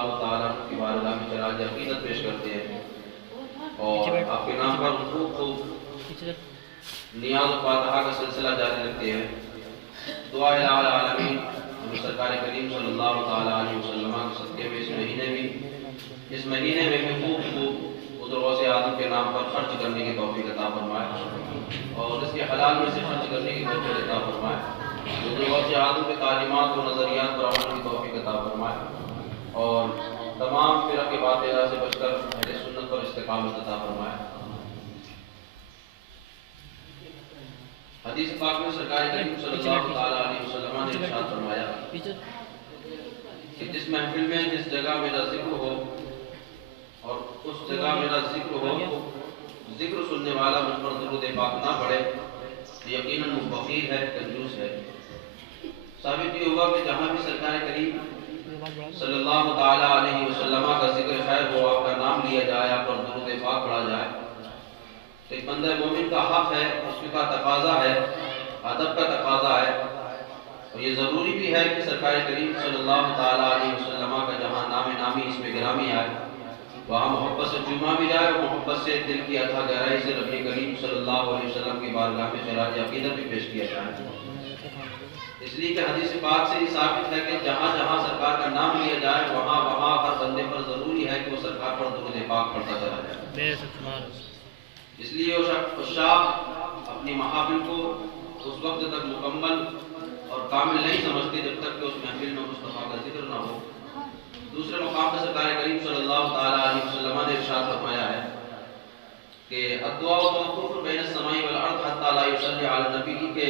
اللہ تعالیٰ کی بارگاہ میں خراج عقیدت پیش کرتے ہیں اور آپ کے نام پر خوب نیاز و فاتحہ کا سلسلہ جاری رکھتے ہیں۔ دعا الہ العالمین ہمیں سرکار کریم صلی اللہ تعالیٰ علیہ وسلم کے صدقے میں اس مہینے میں بھی خوب غوث اعظم کے نام پر خرچ کرنے کی توفیق عطا فرمائے اور اس کے حلال میں سے خرچ کرنے کی توفیق عطا فرمائے۔ غوث اعظم کے تعلیمات و نظریات پر عمل کی توفیق عطا فرمائے اور تمام فرق باطلہ سے بچ کر اہل سنت پر استقامت عطا فرمائے۔ حدیث پاک میں سرکار کریم صلی اللہ تعالیٰ علیہ وسلم نے ارشاد فرمایا کہ جس محفل میں جس جگہ میرا ذکر ہو اور اس جگہ میرا ذکر ہو تو ذکر سننے والا مجھ پر درود پاک نہ پڑھے تو یقیناً وہ فقیر ہے، کنجوس ہے۔ ثابت یہ ہوا کہ جہاں بھی سرکار کریم صلی اللہ تعالیٰ علیہ وسلم کا ذکر خیر ہو، آپ کا نام لیا جائے، آپ پر درود پاک پڑھا جائے تو ایک بندہ مومن کا حق ہے، اس کا تقاضا ہے، ادب کا تقاضا ہے اور یہ ضروری بھی ہے کہ سرکار کریم صلی اللہ تعالیٰ علیہ وسلم کا جہاں نام نامی اس میں گرامی آئے وہاں محبت سے جمعہ بھی جائے اور محبت سے دل کی اتھا گہرائی سے نبی کریم صلی اللہ علیہ وسلم کی بارگاہ میں خراج عقیدت بھی پیش کیا جائے۔ اس لیے کہ حدیث پاک سے یہ ثابت ہے کہ جہاں جہاں سرکار کا نام لیا جائے وہاں وہاں ہر بندے پر ضروری ہے کہ وہ سرکار پر درود پاک پڑھتا چلا جائے۔ اس لیے اس شاہ اپنی محافل کو اس وقت تک مکمل اور کامل نہیں سمجھتے جب تک کہ اس محفل میں مصطفیٰ کا ذکر نہ ہو۔ دوسرے مقام پر سرکار کریم صلی اللہ تعالیٰ علیہ وسلم نے ارشاد فرمایا ہے کہ الدعاء موقوف بین السماء والارض حتی لا یصلی علی النبی، کہ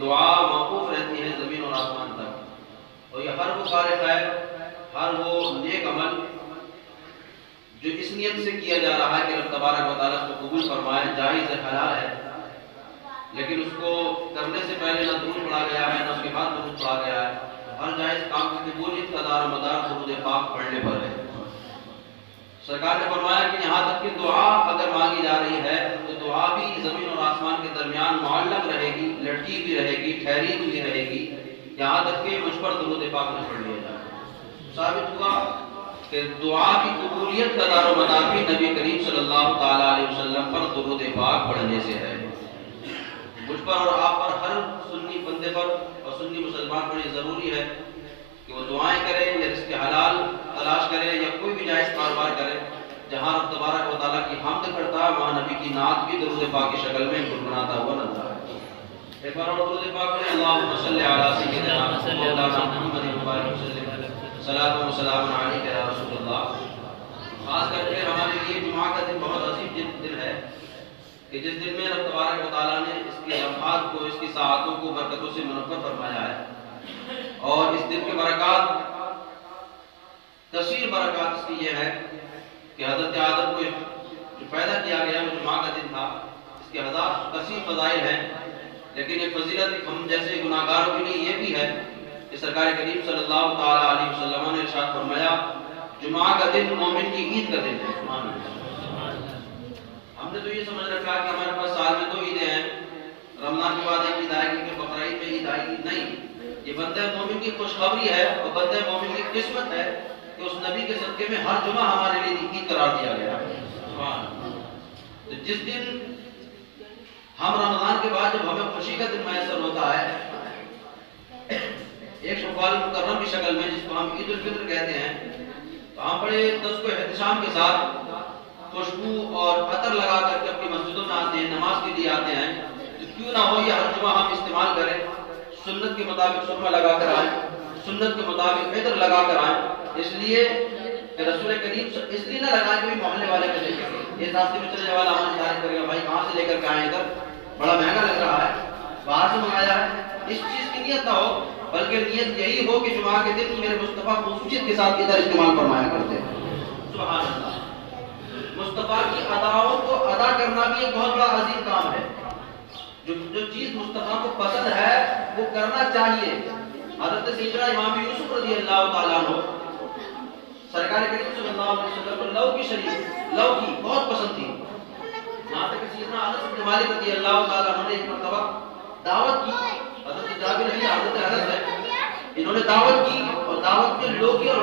دعا موقوف رہتی ہے زمین اور آسمان تک اور یہ ہر وہ کار خیر، ہر وہ نیک عمل جو اس نیت سے کیا جا رہا ہے کہ رب تبارک و تعالیٰ اس کو قبول فرمائے، جائز ہے، حلال ہے، لیکن اس کو کرنے سے پہلے نہ درود پڑھا گیا ہے نہ اس کے بعد درود پڑھا گیا ہے، ہر جائز کام کی قبولیت کا دار و مدار درود پاک پڑھنے پر ہے۔ سرکار نے فرمایا کہ یہاں تک کہ دعا اگر مانگی جا رہی ہے تو دعا بھی زمین اور آسمان کے درمیان معلق رہے گی، لٹکی بھی رہے گی، ٹھہری ہوئی رہے گی، یہاں تک کہ مجھ پر درود پاک نہ پڑھ لیا جائے۔ ثابت ہوا کہ دعا کی قبولیت کا دار و مدار بھی نبی کریم صلی اللہ تعالیٰ علیہ وسلم پر درود پاک پڑھنے سے ہے۔ مجھ پر اور آپ پر، ہر سنی بندے پر اور سنی مسلمان پر یہ ضروری ہے کہ وہ دعائیں کرے یا رزق حلال تلاش کرے یا کوئی بھی جائز کاروبار کرے، جہاں رب تبارک و تعالیٰ کی حمد کرتا ہے وہاں نبی کی نعت بھی درود پاک کی شکل میں گنگناتا ہوا نظر ہے۔ ایک بار اور درود پاک میں اللہم صلی علی سیدنا مولانا محمد مبارک وسلم صلاۃ و سلام علیک یا رسول اللہ۔ خاص کر کے ہمارے لیے جمعہ کا دن بہت عظیم دن ہے کہ جس دن میں رب تبارک و تعالیٰ نے اس کے لمحات کو، اس کی ساعتوں کو برکتوں سے منور فرمایا ہے اور اس دن کے برکات، کثیر برکات اس کی یہ ہے کہ حضرت آدم کو جو پیدا کیا گیا وہ جمعہ کا دن تھا، اس کے ہزار کثیر فضائل ہیں، لیکن ایک فضیلت ہم جیسے گناہگاروں کے لیے یہ بھی ہے کہ سرکار کریم صلی اللہ تعالیٰ علیہ وسلم نے ارشاد فرمایا جمعہ کا دن مومن کی عید کا دن ہے۔ ہم نے تو یہ سمجھ رکھا کہ ہمارے پاس سال میں 2 عیدیں ہیں، رمضان کے بعد ایک عید آئے گی، پھر بقرہ عید میں عید آئے گی، نہیں، یہ بندہ مومن کی خوشخبری ہے اور بندہ مومن کی قسمت ہے کہ اس نبی کے صدقے میں ہر جمعہ ہمارے لیے عید قرار دیا گیا ہے۔ تو جس دن ہم رمضان کے بعد جب ہمیں خوشی کا دن میسر ہوتا ہے ایک شوال مکرم کی شکل میں جس کو ہم عید الفطر کہتے ہیں، تو ہم بڑے تذکر و احتشام کے ساتھ خوشبو اور عطر لگا کر کے اپنی مسجدوں میں آتے ہیں، نماز کے لیے آتے ہیں، تو کیوں نہ ہو یہ ہر جمعہ ہم استعمال کریں، سنت کے مطابق سرما لگا کر آئیں، سنت کے مطابق عطر لگا کر آئیں، اس لیے کہ رسول کریم اس لیے نہ لگائیں کہ محلے والے کو دیکھیں گے، یہ راستے میں چلنے والا ہماری تعریف کرے گا، بھائی کہاں سے لے کر کے آئے ادھر، بڑا مہنگا لگ رہا ہے، باہر سے منگایا ہے، اس چیز کی نیت نہ ہو، بلکہ نیت یہی ہو کہ جمعہ کے دن میرے مصطفیٰ خصوصیت کے ساتھ ادھر استعمال فرمایا کرتے ہیں۔ سبحان اللہ، مصطفیٰ کی اداؤں کو ادا کرنا بھی ایک بہت بڑا عظیم کام ہے، جو چیز مصطفیٰ کو پسند ہے وہ کرنا چاہیے۔ حضرت سیدنا امام یوسف رضی اللہ تعالیٰ عنہ سرکار کریم صلی اللہ علیہ وسلم کو لو کی شریف، لو کی بہت پسند تھی، یہاں تک کہ سیدنا انس بن مالک رضی اللہ تعالیٰ عنہ نے ایک مرتبہ دعوت کی، حضرت جابر رضی حضرت انس ہے، انہوں نے دعوت کی اور دعوت میں لوگ کی اور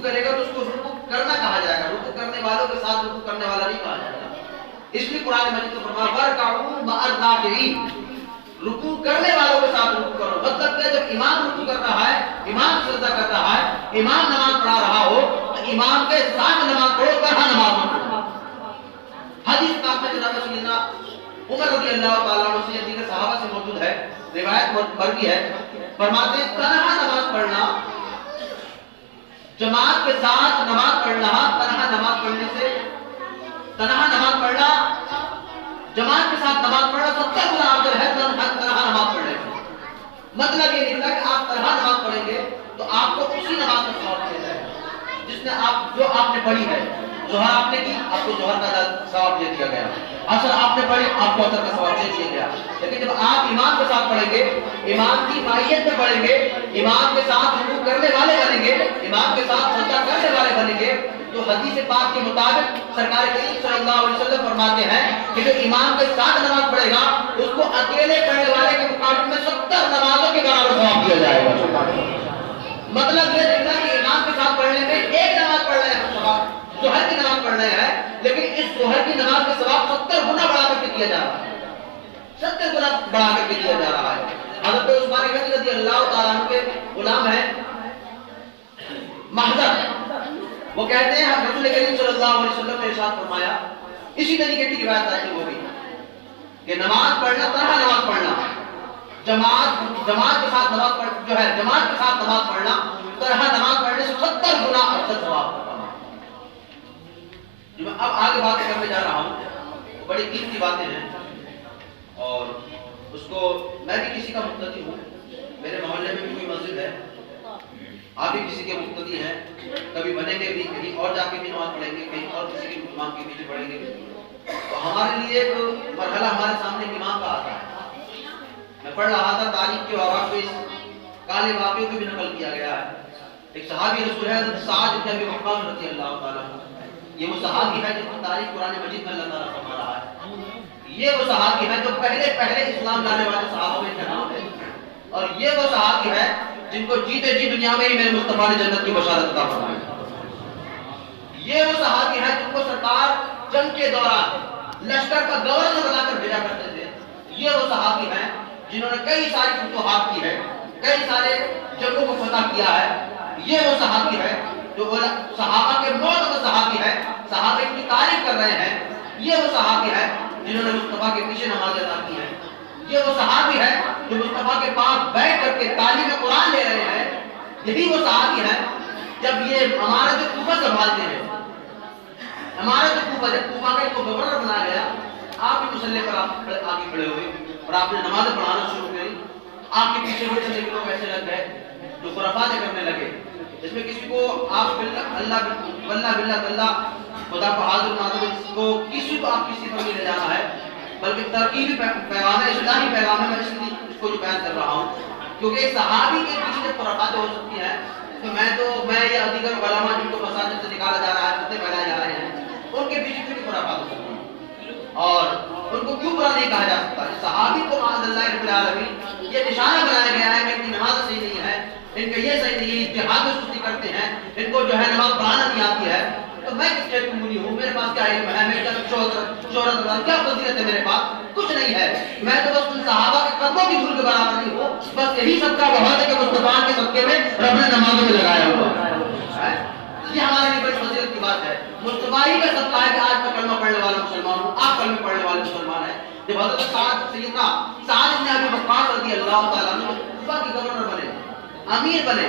رکوع کرے گا تو اس کو رکوع کرنا کہا جائے گا، رکوع کرنے والوں کے ساتھ رکوع کرنے والا نہیں کہا جائے گا. اس لیے قرآن مجید میں فرمایا وَارْكَعُوا مَعَ الرَّاكِعِينَ، رکوع کرنے والوں کے ساتھ رکوع کرو. مطلب کہ جب امام رکوع کر رہا ہے، امام سجدہ کر رہا ہے، امام نماز پڑھا رہا ہو تو امام کے ساتھ نماز پڑھو، طرح نماز پڑھو. حدیث پاک میں جناب سیدنا عمر رضی اللہ تعالیٰ عنہ سے دیگر صحابہ سے موجود ہے، روایت مروی ہے، فرماتے ہیں تنہا نماز پڑھنا، جماعت کے ساتھ نماز پڑھنا، تنہا نماز پڑھنے سے، تنہا نماز پڑھنا، جماعت کے ساتھ نماز پڑھنا 70 گنا افضل ہے تنہا نماز پڑھنے سے. مطلب یہ نکلا کہ آپ تنہا نماز پڑھیں گے تو آپ کو اسی نماز کا ثواب دیا جائے گا جس نے آپ نے پڑھی ہے. ظہر آپ نے کی، آپ کو ظہر کا ثواب دے دیا گیا. عصر آپ نے پڑھی، آپ کو عصر کا ثواب دے دیا گیا. لیکن جب آپ امام کے ساتھ پڑھیں گے، امام کی مائیت میں پڑھیں گے، امام کے ساتھ رکوع کرنے والے بنیں گے، امام کے ساتھ سجدہ کرنے والے بنیں گے، تو حدیث پاک کے مطابق سرکار کریم صلی اللہ علیہ وسلم فرماتے ہیں کہ جو امام کے ساتھ نماز پڑھے گا اس کو اکیلے پڑھنے والے کے مقابلے میں 70 نمازوں کے برابر ثواب دیا جائے گا. مطلب یہ دیکھنا کہ امام کے ساتھ پڑھنے میں ایک نماز پڑھ رہے ہیں، ثواب ظہر کی نماز پڑھ رہے ہیں، لیکن اس ظہر کی نماز کا ثواب 70 گنا بڑھا کر کے دیا جا رہا ہے، 70 گنا بڑھا کر کے دیا جا رہا ہے. حضرت عثمان غنی رضی اللہ تعالیٰ عنہ کے غلام ہیں محضر، وہ کہتے ہیں رسول کریم صلی اللہ علیہ وسلم نے ارشاد فرمایا، اسی طریقے کی روایت آتی وہ بھی کہ نماز پڑھنا، طرح نماز پڑھنا، جماعت کے ساتھ نماز جو ہے جماعت کے ساتھ نماز پڑھنا طرح نماز پڑھنے سے 70 گنا افضل ثواب ہوگا. جو میں اب آگے بات کرنے جا رہا ہوں بڑی قیمتی باتیں ہیں، اور اس کو میں بھی کسی کا مقتدی ہوں، میرے محلے میں بھی کوئی مسجد ہے، آپ بھی کسی کے مقتدی ہیں، کبھی بنیں گے بھی، کہیں اور جا کے بھی نماز پڑھیں گے، کہیں اور کسی کے امام کے پیچھے پڑھیں گے. تو ہمارے لیے ایک مرحلہ ہمارے سامنے امام کا آتا ہے. میں پڑھ رہا تھا تاریخ کے اوراق میں اس کالے واقعے کو بھی نقل کیا گیا ہے. ایک صحابی رسول ہے حضرت سعد بن ابی وقاص رضی اللہ تعالیٰ عنہ، یہ وہ صحابی ہے جس کی تاریخ قرآن مجید میں اللہ تعالیٰ فرما رہا ہے. یہ وہ صحابی ہے جو پہلے اسلام لانے والے صحابہ میں سے نام ہے، اور یہ وہ صحابی ہے جن کو جیتے جی دنیا میں ہی میرے مصطفیٰ نے جنت کی بشارت عطا فرمائی. یہ وہ صحابی ہے جن کو سرکار جنگ کے دوران لشکر کا گورنر بنا کر بھیجا کرتے تھے. یہ وہ صحابی ہیں جنہوں نے کئی ساری فتوحات کی ہے، کئی سارے جنگوں کو فتح کیا ہے. یہ وہ صحابی ہے جو صحابہ کے موت کا صحابی ہے، صحابہ کی تعریف کر رہے ہیں. یہ وہ صحابی ہے جنہوں نے مصطفیٰ کے پیچھے نماز ادا کی ہے. یہ وہ صحابی ہے جو مصطفیٰ کے پاس بیٹھ کر کے تعلیم قرآن لے رہے ہیں. یہی وہ صحابی ہے جب یہ امارت کوفہ سنبھالتے ہیں، امارت کوفہ جب کوفہ کا کو گورنر بنایا گیا، آپ بھی مسلح پر آگے کھڑے ہوئے اور آپ نے نماز پڑھانا شروع کری. آپ کے پیچھے ہوئے چلے کے لوگ ایسے لگ گئے جو خرافات کرنے لگے، جس میں کسی کو آپ اللہ خدا کو حاضر بناتے ہیں، جس کو کسی کو آپ کسی پر لے جانا ہے، بلکہ ترکیبی پیغام ہے، اصلاحی پیغام ہے. میں اس کو جو بیان کر رہا ہوں کیونکہ ایک صحابی کے پیچھے جب خرافات ہو سکتی ہے تو میں یا دیگر علماء جن کو مساجد سے نکالا جا رہا ہے، فتنے پھیلائے جا رہے ہیں، ان کے پیچھے کیوں خرافات ہو سکتی ہیں اور ان کو کیوں برا نہیں کہا جا سکتا. صحابی کو معاذ اللہ رب العالمین یہ نشانہ بنایا گیا ہے کہ ان کی نماز صحیح نہیں ہے، ان کا یہ صحیح نہیں ہے، جہاد میں سستی کرتے ہیں، ان کو جو ہے نماز پڑھانا نہیں آتی ہے. تو میں کس چیز کو منی ہوں؟ میرے پاس کیا علم ہے؟ میرے پاس شہرت کیا فضیلت ہے؟ میرے پاس کچھ نہیں ہے. میں تو بس ان صحابہ کے قدموں کی دھول کے برابر نہیں ہوں. بس یہی سب کا بہت ہے کہ مصطفیٰ کے صدقے میں رب نے نمازوں میں لگایا ہوا ہے. یہ ہمارے لیے بڑی فضیلت کی بات ہے. مصطفیٰ ہی کا صدقہ ہے کہ آج میں کلمہ پڑھنے والا مسلمان ہوں، آپ کلمہ پڑھنے والے مسلمان ہیں. جب حضرت سیدنا سعد بن ابی وقاص رضی اللہ تعالیٰ عنہ کوفہ کے گورنر بنے، امیر بنے،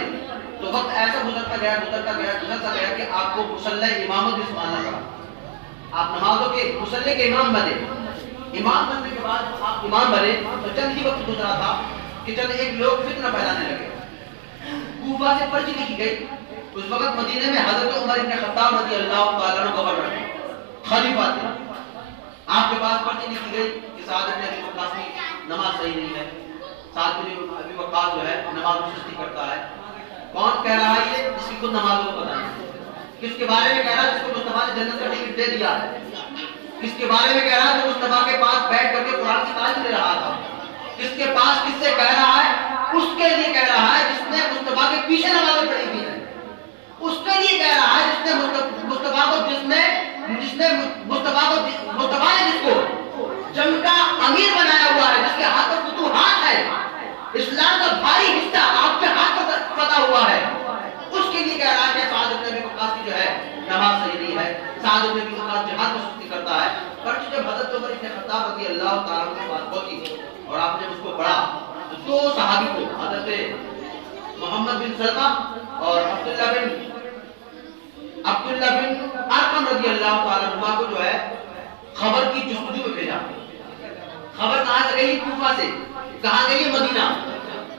تو وقت ایسا گزرتا گیا کہ آپ کو مصلی امامت بھی سنبھالنا پڑا. آپ نمازوں کے مصلی کے امام بنے. امام بننے کے بعد آپ امام بنے تو چند ہی وقت گزرا تھا کہ چند ایک لوگ فتنہ پھیلانے لگے. کوفہ سے پرچی لکھی گئی. اس وقت مدینے میں حضرت عمر بن خطاب رضی اللہ تعالیٰ عنہ گورنر تھے، خلیفہ تھے. آپ کے پاس پرچی لکھی گئی کہ سعد بن ابی وقاص کی نماز صحیح نہیں ہے، سعد بن ابی وقاص جو ہے نماز میں سستی کرتا ہے. کون کہہ رہا ہے یہ؟ جس کی خود نماز کو پتہ نہیں. کس کے بارے میں کہہ رہا ہے؟ جس کو مصطفیٰ نے جنت کا ٹکٹ دے دیا ہے. کس کے بارے میں کہہ رہا ہے؟ جو مصطفیٰ کے پاس بیٹھ کر کے قرآن کی تعلیم دے رہا تھا. کس کے پاس کس سے کہہ رہا ہے؟ اس کے لیے کہہ رہا ہے جس نے مصطفیٰ کے پیچھے نمازیں پڑھی ہوئی ہیں. اس کے لیے کہہ رہا ہے جس نے مصطفیٰ کو مصطفیٰ نے جس کو جنگ کا امیر بنایا ہوا ہے، جس کے ہاتھ پر فتوحات ہے، اسلام کا بھاری حصہ آپ کے ہاتھ پر فتح ہوا ہے، اس کے لیے کہہ رہا ہے کہ سعد بن ابی وقاص کی جو ہے نماز صحیح نہیں ہے، سعد بن ابی وقاص جہاد میں سستی کرتا ہے۔ پر جب حضرت عمر بن خطاب رضی اللہ تعالیٰ عنہ کے پاس پہنچی اور آپ نے اس کو پڑھا تو دو صحابی کو، حضرت محمد بن سلمہ اور عبداللہ بن ارقم رضی اللہ تعالیٰ عنہ کو جو ہے خبر کی جستجو میں بھیجا۔ خبر کہاں سے گئی؟ کوفہ سے۔ کہاں گئی؟ مدینہ۔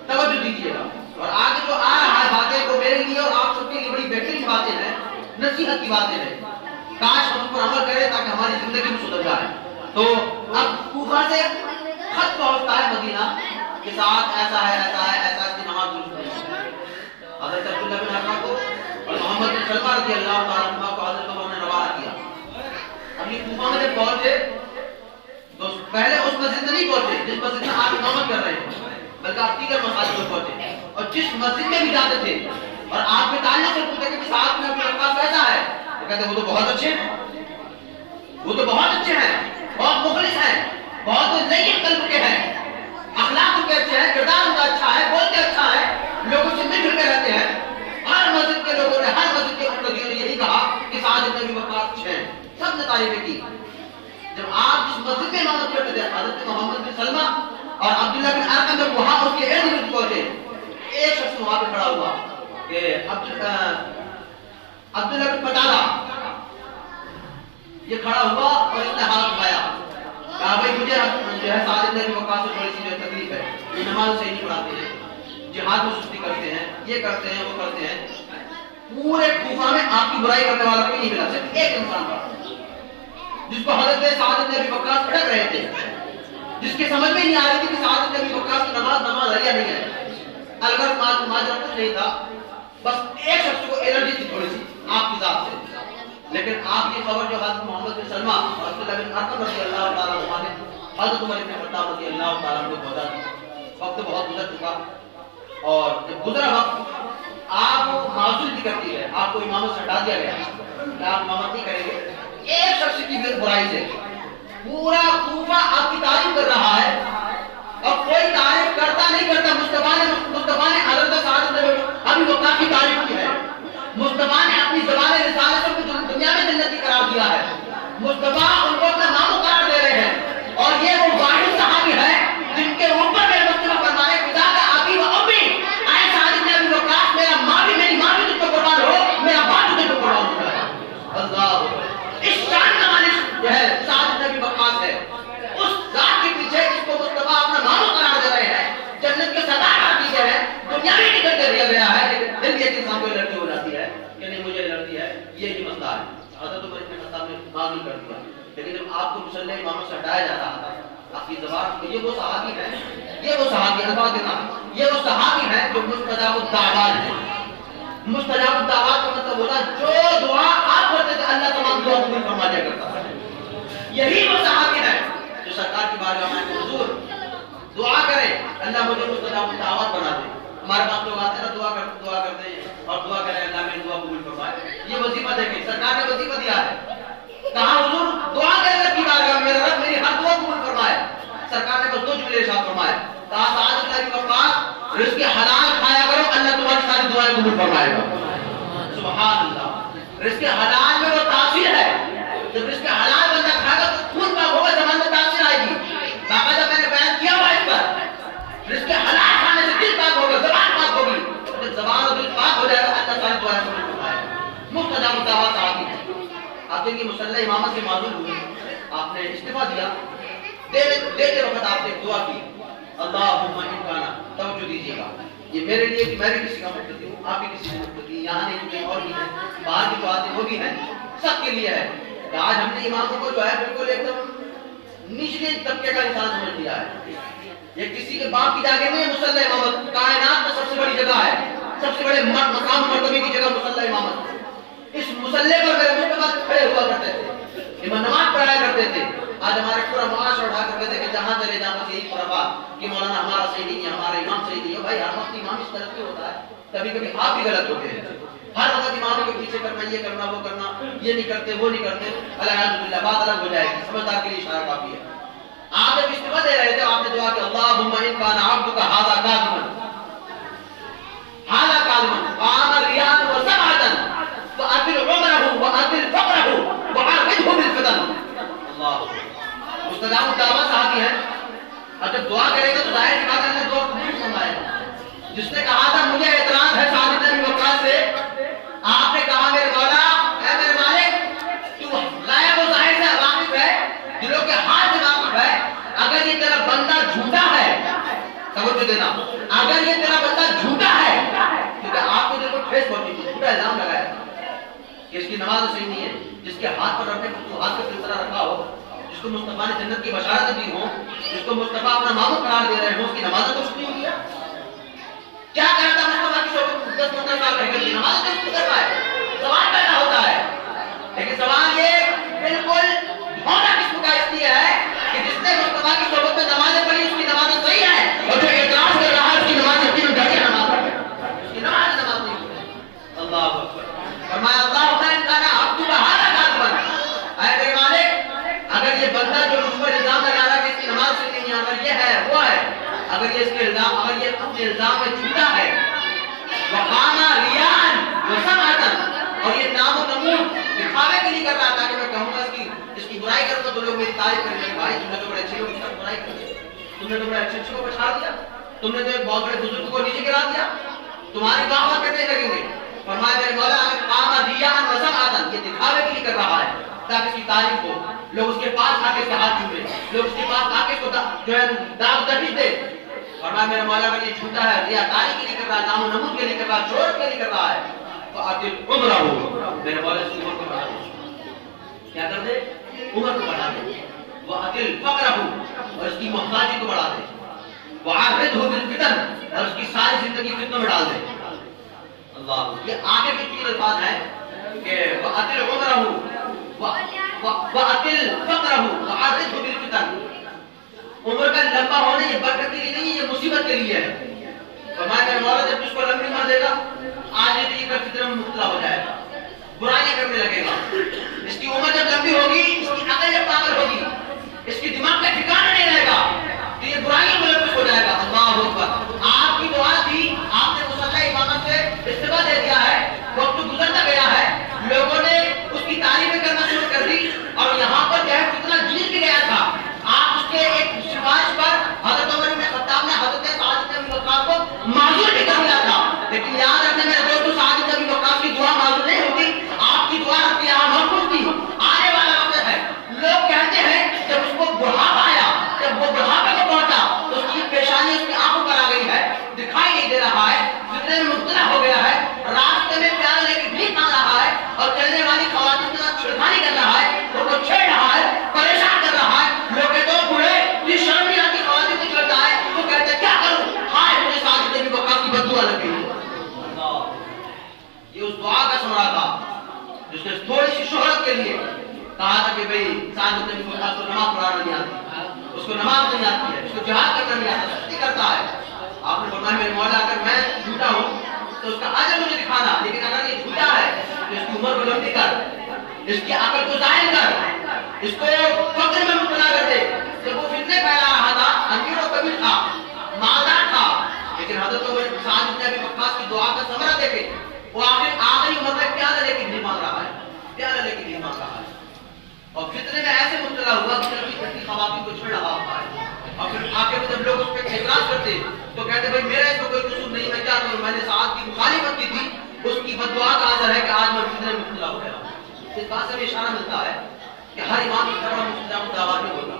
توجہ دیجیے گا، اور آگے جو آ رہا ہے باتیں وہ میرے لیے اور آپ سب کے لیے بڑی بہترین باتیں ہیں، نصیحت کی باتیں ہیں، کاش ہم اس پر عمل کریں تاکہ ہماری زندگی میں سدھر جائے۔ تو اب کوفہ سے خط پہنچتا ہے مدینہ کے ساتھ، ایسا ہے ایسا ہے ایسا، اس کی نماز درست نہیں ہے۔ حضرت عبداللہ بن ارقم کو اور محمد بن سلمہ رضی اللہ تعالیٰ عنہ کو حضرت عمر نے روانہ کیا۔ اب یہ کوفہ میں جب پہنچے تو پہلے اس مسجد میں نہیں پہنچے جس مسجد میں آپ امامت کر رہے ہیں، بلکہ آپ دیگر مساجد میں پہنچے، اور جس مسجد میں بھی جاتے تھے اور آپ کے تعلق سے پوچھتے کہ ساتھ میں ابو وقاص کیسا ہے، وہ کہتے وہ تو بہت اچھے ہیں، وہ تو بہت اچھے ہیں، بہت مخلص ہیں، بہت نیک قلب کے ہیں، اخلاق ان کے اچھے ہیں، کردار ان کا اچھا ہے، بولتے اچھا ہے، لوگوں سے مل جل کے رہتے ہیں۔ ہر مسجد کے لوگوں نے، ہر مسجد کے مقتدیوں نے یہی کہا کہ سعد بن ابی وقاص اچھے ہیں، سب نے تعریفیں کی۔ جب آپ جس مسجد میں امامت کرتے تھے، حضرت محمد بن سلمہ اور عبداللہ بن ارقم جب وہاں اس کے ارد گرد پہنچے، ایک شخص وہاں پہ کھڑا ہوا کہ عبداللہ بن قتادہ، یہ کھڑا ہوا اور اس نے ہاتھ اٹھایا، کہا بھائی مجھے جو ہے سعد بن ابی وقاص سے تھوڑی سی جو تکلیف ہے، یہ نماز صحیح نہیں پڑھاتے ہیں، جہاد میں سستی کرتے ہیں، یہ کرتے ہیں وہ کرتے ہیں۔ پورے کوفہ میں آپ کی برائی کرنے والا کوئی نہیں ملا، صرف ایک انسان تھا جس کو حضرت سعد بن ابی وقاص پھڑک رہے تھے، جس کے سمجھ میں نہیں آ رہی تھی کہ سعد بن ابی وقاص کی نماز ہے یا نہیں ہے، الگر ماجرا کچھ نہیں تھا، بس ایک شخص کو الرجی تھی تھوڑی سی آپ کی ذات سے۔ لیکن آپ کی خبر جو حضرت محمد بن سلمہ اور عبداللہ بن ارقم رضی اللہ تعالیٰ عنہ نے حضرت عمر بن خطاب رضی اللہ تعالیٰ عنہ کو پہنچا دی۔ وقت بہت گزر چکا، اور جب گزرا وقت آپ معذور بھی کرتی ہے، آپ کو امامت سے ہٹا دیا گیا کہ آپ امامت نہیں کریں گے۔ ایک شخص کی برائی سے پورا کوفہ آپ کی تعریف کر رہا ہے، اور کوئی تعریف کرتا نہیں کرتا۔ مصطفیٰ نے حضرت سعد بن ابی وقاص کی تعریف کی ہے، مصطفیٰ نے اپنی زبان رسالت کو دنیا میں جنتی قرار دیا ہے، مصطفیٰ ان کو اپنا نام قرار دے رہے ہیں، اور یہ وہ واحد صحابی ہے جن کے اوپر میرے مصطفیٰ فرمانے خدا کا ابی و امی، اے سعد بن ابی وقاص میرا ماں بھی، میری ماں بھی تجھ پر قربان ہو، میرا باپ بھی تجھ پر قربان ہوتا ہے۔ اللہ، اس شان کا مالک جو ہے سعد بن ابی وقاص ہے، اس ذات کے پیچھے جس کو مصطفیٰ اپنا نام قرار دے رہے ہیں، جنت کے صدارت دی گئی ہے، دنیا میں ٹکٹ دے دیا گیا ہے، لیکن پھر بھی ایک انسان کو الرجی ہو جاتی ہے کہ نہیں مجھے الرجی ہے، یہ مسئلہ ہے۔ حضرت عمر بن خطاب نے معلوم کر دیا، لیکن جب آپ کو مصلی امامت سے ہٹایا جا رہا تھا، آپ کی زبان یہ وہ صحابی ہیں، یہ وہ صحابی ہیں، یہ وہ صحابی ہیں جو مستجاب الدعوات ہیں۔ مستجاب الدعوات کا مطلب ہوتا ہے جو دعا آپ کرتے تھے اللہ تمام دعا قبول فرما دیا کرتا ہے۔ یہی وہ صحابی ہیں جو سرکار کی بارگاہ میں حضور دعا کریں اللہ مجھے مستجاب الدعوات بنا دے۔ ہمارے پاس لوگ آتے ہیں نا دعا کرتے ہیں اور دعا کریں اللہ میری دعا قبول فرمائے، یہ وظیفہ دیکھیں سرکار نے وظیفہ دیا ہے، کہا حضور دعا کریں رب کی بارگاہ میں میرا رب میری ہر دعا قبول فرمائے، سرکار نے بس دو جملے ارشاد فرمائے، کہا سعد بن ابی وقاص رزق حلال کھایا کرو اللہ تمہاری ساری دعائیں قبول فرمائے گا۔ سبحان اللہ، رزق حلال میں وہ تاثیر ہے، جب رزق حلال بندہ کھائے گا تو خون پاک ہوگا، زبان میں تاثیر آئے گی، باقاعدہ میں نے بیان کیا ہوا اس پر، رزق حلال کھانے سے دل پاک ہوگا، زبان پاک ہوگی، جب زبان اور دل پاک ہو جائے گا اللہ ساری دعائیں قبول فرمائے گا۔ مستجاب الدعوات صحابی ہے۔ آپ دیکھیے مصلی امامت سے معذور ہوئے، آپ نے استعفا دیا، دیتے وقت آپ نے دعا کی اللہم انکانا، توجہ دیجیے گا، یہ میرے لیے کہ میں بھی کسی کا مقتدی ہوں، آپ بھی کسی کا مقتدی، یہاں نہیں کہیں اور بھی ہے، باہر کی باتیں وہ بھی ہیں، سب کے لیے ہے کہ آج ہم نے اماموں کو جو ہے بالکل ایک دم نچلے طبقے کا انسان سمجھ لیا ہے، یہ کسی کے باپ کی جگہ نہیں ہے مصلی امامت، کائنات میں سب سے بڑی جگہ ہے، سب سے بڑے مقام مرتبے کی جگہ مصلی امامت۔ اس مصلی پر میرے مصطفیٰ کھڑے ہوا کرتے تھے، نماز پڑھایا کرتے تھے، آج ہمارے پورا معاشرہ اٹھا کر کہتے ہیں کہ جہاں چلے جاؤ بس یہی پورا بات کہ مولانا ہمارا صحیح نہیں ہے، ہمارا امام صحیح نہیں ہے۔ بھائی ہر وقت امام اس طرح کی ہوتا ہے، کبھی کبھی آپ بھی غلط ہوتے ہیں، ہر وقت اماموں کے پیچھے کرنا، یہ کرنا، وہ کرنا، یہ نہیں کرتے، وہ نہیں کرتے، الحمدللہ بات الگ ہو جائے گی، سمجھدار کے لیے اشارہ کافی ہے۔ آپ جب استعفا دے رہے تھے آپ نے دعا کہ اللہم ان کان عبدک ھذا کاذبا ھذا کاذبا وعمل ریاء وسمعۃ واطل عمرہ واطل فقرہ وعرضہ بالفتن۔ اللہ مستجاب الدعوہ صحابی ہیں، اور جب دعا کرے گا تو ظاہر سی بات ہے اللہ دعا قبول فرمائے گا۔ جس نے کہا تھا مجھے اعتراض ہے سعد بن ابی وقاص سے، آپ نے کہا میرے مولا اے میرے مالک تو غائب و ظاہر سے واقف ہے، دلوں کے حال سے واقف ہے، اگر یہ تیرا بندہ جھوٹا ہے، توجہ دینا، اگر یہ تیرا بندہ جھوٹا ہے، کیونکہ آپ کو دل کو ٹھیس پہنچی تھی، جھوٹا الزام لگایا تھا کہ اس کی نماز صحیح نہیں ہے، جس کے ہاتھ پر رب نے فتوحات کا سلسلہ رکھا ہو، جس کو مصطفیٰ نے جنت کی بشارت دی ہو، جس کو مصطفیٰ اپنا ماموں قرار دے رہے ہوں، اس کی نماز تو نہیں ہوئی ہے۔ کیا کرتا مصطفیٰ کی صحبت 10-15 سال رہ کر کی نماز تو کر پائے؟ سوال پیدا ہوتا ہے، لیکن سوال یہ بالکل ہونا قسم کا اس لیے ہے کہ جس نے مصطفیٰ کی صحبت میں نمازیں پڑھی اس کی نماز صحیح ہے، اور جو اعتراض کر رہا ہے اس کی نماز یقیناً گھٹیا نماز ہے، اس کی نماز نہیں ہے۔ اللہ اکبر۔ فرمایا اللہم ان کان عبدک ھذا کاذبا، اے میرے مالک اگر یہ بندہ جو مجھ پر الزام لگا رہا ہے کہ اس کی نماز صحیح نہیں ہے، اگر یہ ہے وہ ہے، اگر یہ اس کے الزام، اگر یہ اپنے الزام میں جھوٹا ہے، وقام ریان وسمعۃ، اور یہ نام و نمود دکھاوے کے لیے کر رہا تھا کہ میں کہوں گا اس کی برائی کروں گا تو لوگ میری تعریف کریں گے، بھائی تم نے تو بڑے اچھے لوگوں کی برائی کر دی، تم نے تو بڑے اچھے کو پچھاڑ دیا، تم نے تو ایک بہت بڑے بزرگ کو نیچے گرا دیا، تمہاری واہ واہ کرنے لگیں گے۔ فرمایا میرے مولا اگر قام ریان وسمعۃ، یہ دکھاوے کے لیے کر رہا ہے تاکہ اس کی تعریف ہو، لوگ اس کے پاس آ کے اس کے ہاتھ چومیں، لوگ اس کے پاس آ کے اس کو جو ہے داغ دہیز دے، فرمایا میرے مولا اگر یہ جھوٹا ہے، ریاکاری کے لیے کر رہا ہے، نام و نمود کے لیے کر رہا ہے، شہرت کے لیے کر رہا ہے، تو آخر عمرہ ہو، میرے مولا اس کی عمر کو بڑھا دے، کیا کر دے؟ عمر کو بڑھا دے، وَأَطِلْ فَقْرَهُ، اور اس کی محتاجی کو بڑھا دے، وَعَرِّضْهُ بِالْفِتَنِ، اور اس کی ساری زندگی فتنوں میں ڈال دے۔ اللہ، یہ آگے کے 3 الفاظ ہیں کہ وَأَطِلْ عُمْرَهُ وَأَطِلْ فَقْرَهُ وَعَرِّضْهُ بِالْفِتَنِ۔ عمر کا لمبا ہونا یہ برکت کے لیے نہیں، یہ مصیبت کے لیے ہے۔ فرمایا میرے مولا جب اس کو لمبی عمر دے گا آج یہ کر فطرت میں مبتلا ہو جائے گا، برائیاں کرنے لگے گا، اس کی عمر جب لمبی ہوگی، اس کی عقل جب پاگل ہوگی، اس کی دماغ کا ٹھکانہ نہیں رہے گا تو یہ برائیاں ملوث ہو جائے گا۔ اللہ اکبر۔ آپ کی دعا تھی، آپ نے مصلی امامت سے استعفا دے دیا ہے، وقت گزرتا گیا ہے، لوگوں نے اس کی تعریفیں کرنا شروع کر دی، اور یہاں پر جو ہے کتنا جیل بھی گیا تھا، آپ اس کے ایک سفارش پر حضرت عمر بن خطاب نے حضرت سعد بن ابی وقاص کو معذور بھی کر دیا تھا، لیکن یاد رکھنا میرے دوستو سعد بن ابی وقاص کی دعا معذور نہیں ہوتی، آپ کی دعا رب کی محفوظ تھی۔ آنے والا وقت ہے، لوگ کہتے ہیں جب اس کو بڑھاپا آیا، جب وہ بڑھاپے کو پہنچا تو اس کی پیشانی اس کی آنکھوں پر آ گئی ہے، دکھائی نہیں دے رہا ہے، فتنے میں مبتلا ہو گیا ہے، راستے میں پیالہ لے کے بھیک مانگ رہا ہے، اور چلنے والی خواتین کے ساتھ چھڑکھانی کر رہا ہے، ان کو چھیڑ رہا ہے، پریشان کر رہا ہے، لوگ کہتے ہیں بوڑھے یہ شرم نہیں آتی خواتین کو چھڑکتا ہے، وہ کہتے ہیں کیا کروں، ہائے مجھے سعد بن ابی وقاص کی بددعا لگ گئی۔ یہ اس دعا کا سمرا تھا جس نے تھوڑی سی شہرت کے لیے کہا تھا کہ بھئی سعد بن ابی وقاص کو نماز پڑھانا نہیں آتی، اس کو نماز نہیں آتی ہے، اس کو جہاد کرنا نہیں آتا، سستی کرتا ہے۔ آپ نے فرمایا میرے مولا اگر میں جھوٹا ہوں تو اس کا اجر مجھے دکھانا، لیکن اگر یہ جھوٹا ہے تو اس کی عمر کو لمبی کر، اس کی عقل کو ظاہر کر، اس کو فقر میں مبتلا کر دے۔ جب وہ فتنے پھیلا رہا تھا، امیر و کبیر تھا، مالدار تھا، لیکن حضرت سعد بن ابی وقاص کی دعا کا ثمرہ دیکھے، وہ آخری عمر میں پیالہ لے کے نہیں مانگ رہا ہے، پیالہ لے کے نہیں مانگ رہا ہے، اور فتنے میں ایسے مبتلا ہوا کہ لڑکی خواتین کو چھڑ رہا ہے، اور پھر آگے جب لوگ اس پہ اعتراض کرتے تو کہتے بھائی میرا اس میں کوئی قصور نہیں، میں کیا کروں، میں نے سعد کی مخالفت کی تھی، اس کی بددعا کا اثر ہے کہ آج میں فتنے میں مبتلا ہو گیا۔ اس بات سے بھی اشارہ ملتا ہے کہ ہر امام کی طرح مستجاب الدعوات نہیں ہوتا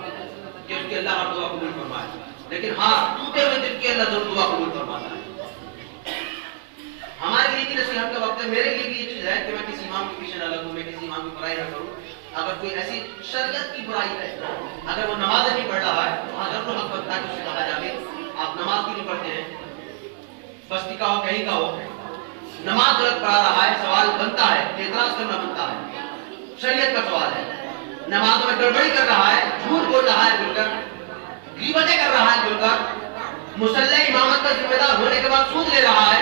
کہ اس کی اللہ ہر دعا قبول فرمائے، لیکن ہاں ٹوٹے ہوئے دل کی اللہ ضرور دعا قبول فرماتا ہے۔ ہمارے لیے بھی نصیحت کا وقت ہے، میرے لیے بھی یہ چیز ہے کہ میں کسی امام کے پیچھے نہ لگوں، میں کسی امام کی برائی نہ کروں۔ اگر کوئی ایسی شریعت کی برائی ہے، اگر وہ نماز نہیں پڑھ رہا ہے تو حضرت کو حق بنتا ہے کہ اسے کہا جائے آپ نماز کیوں نہیں پڑھتے ہیں، بستی کا ہو کہیں کا ہو، نماز غلط پڑھا رہا ہے، سوال بنتا ہے، اعتراض کرنا بنتا ہے، شریعت کا سوال ہے، نمازوں میں گڑبڑی کر رہا ہے، جھوٹ بول رہا ہے بول کر، غیبتیں کر رہا ہے بول کر، مصلی امامت کا ذمہ دار ہونے کے بعد سود لے رہا ہے،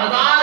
1000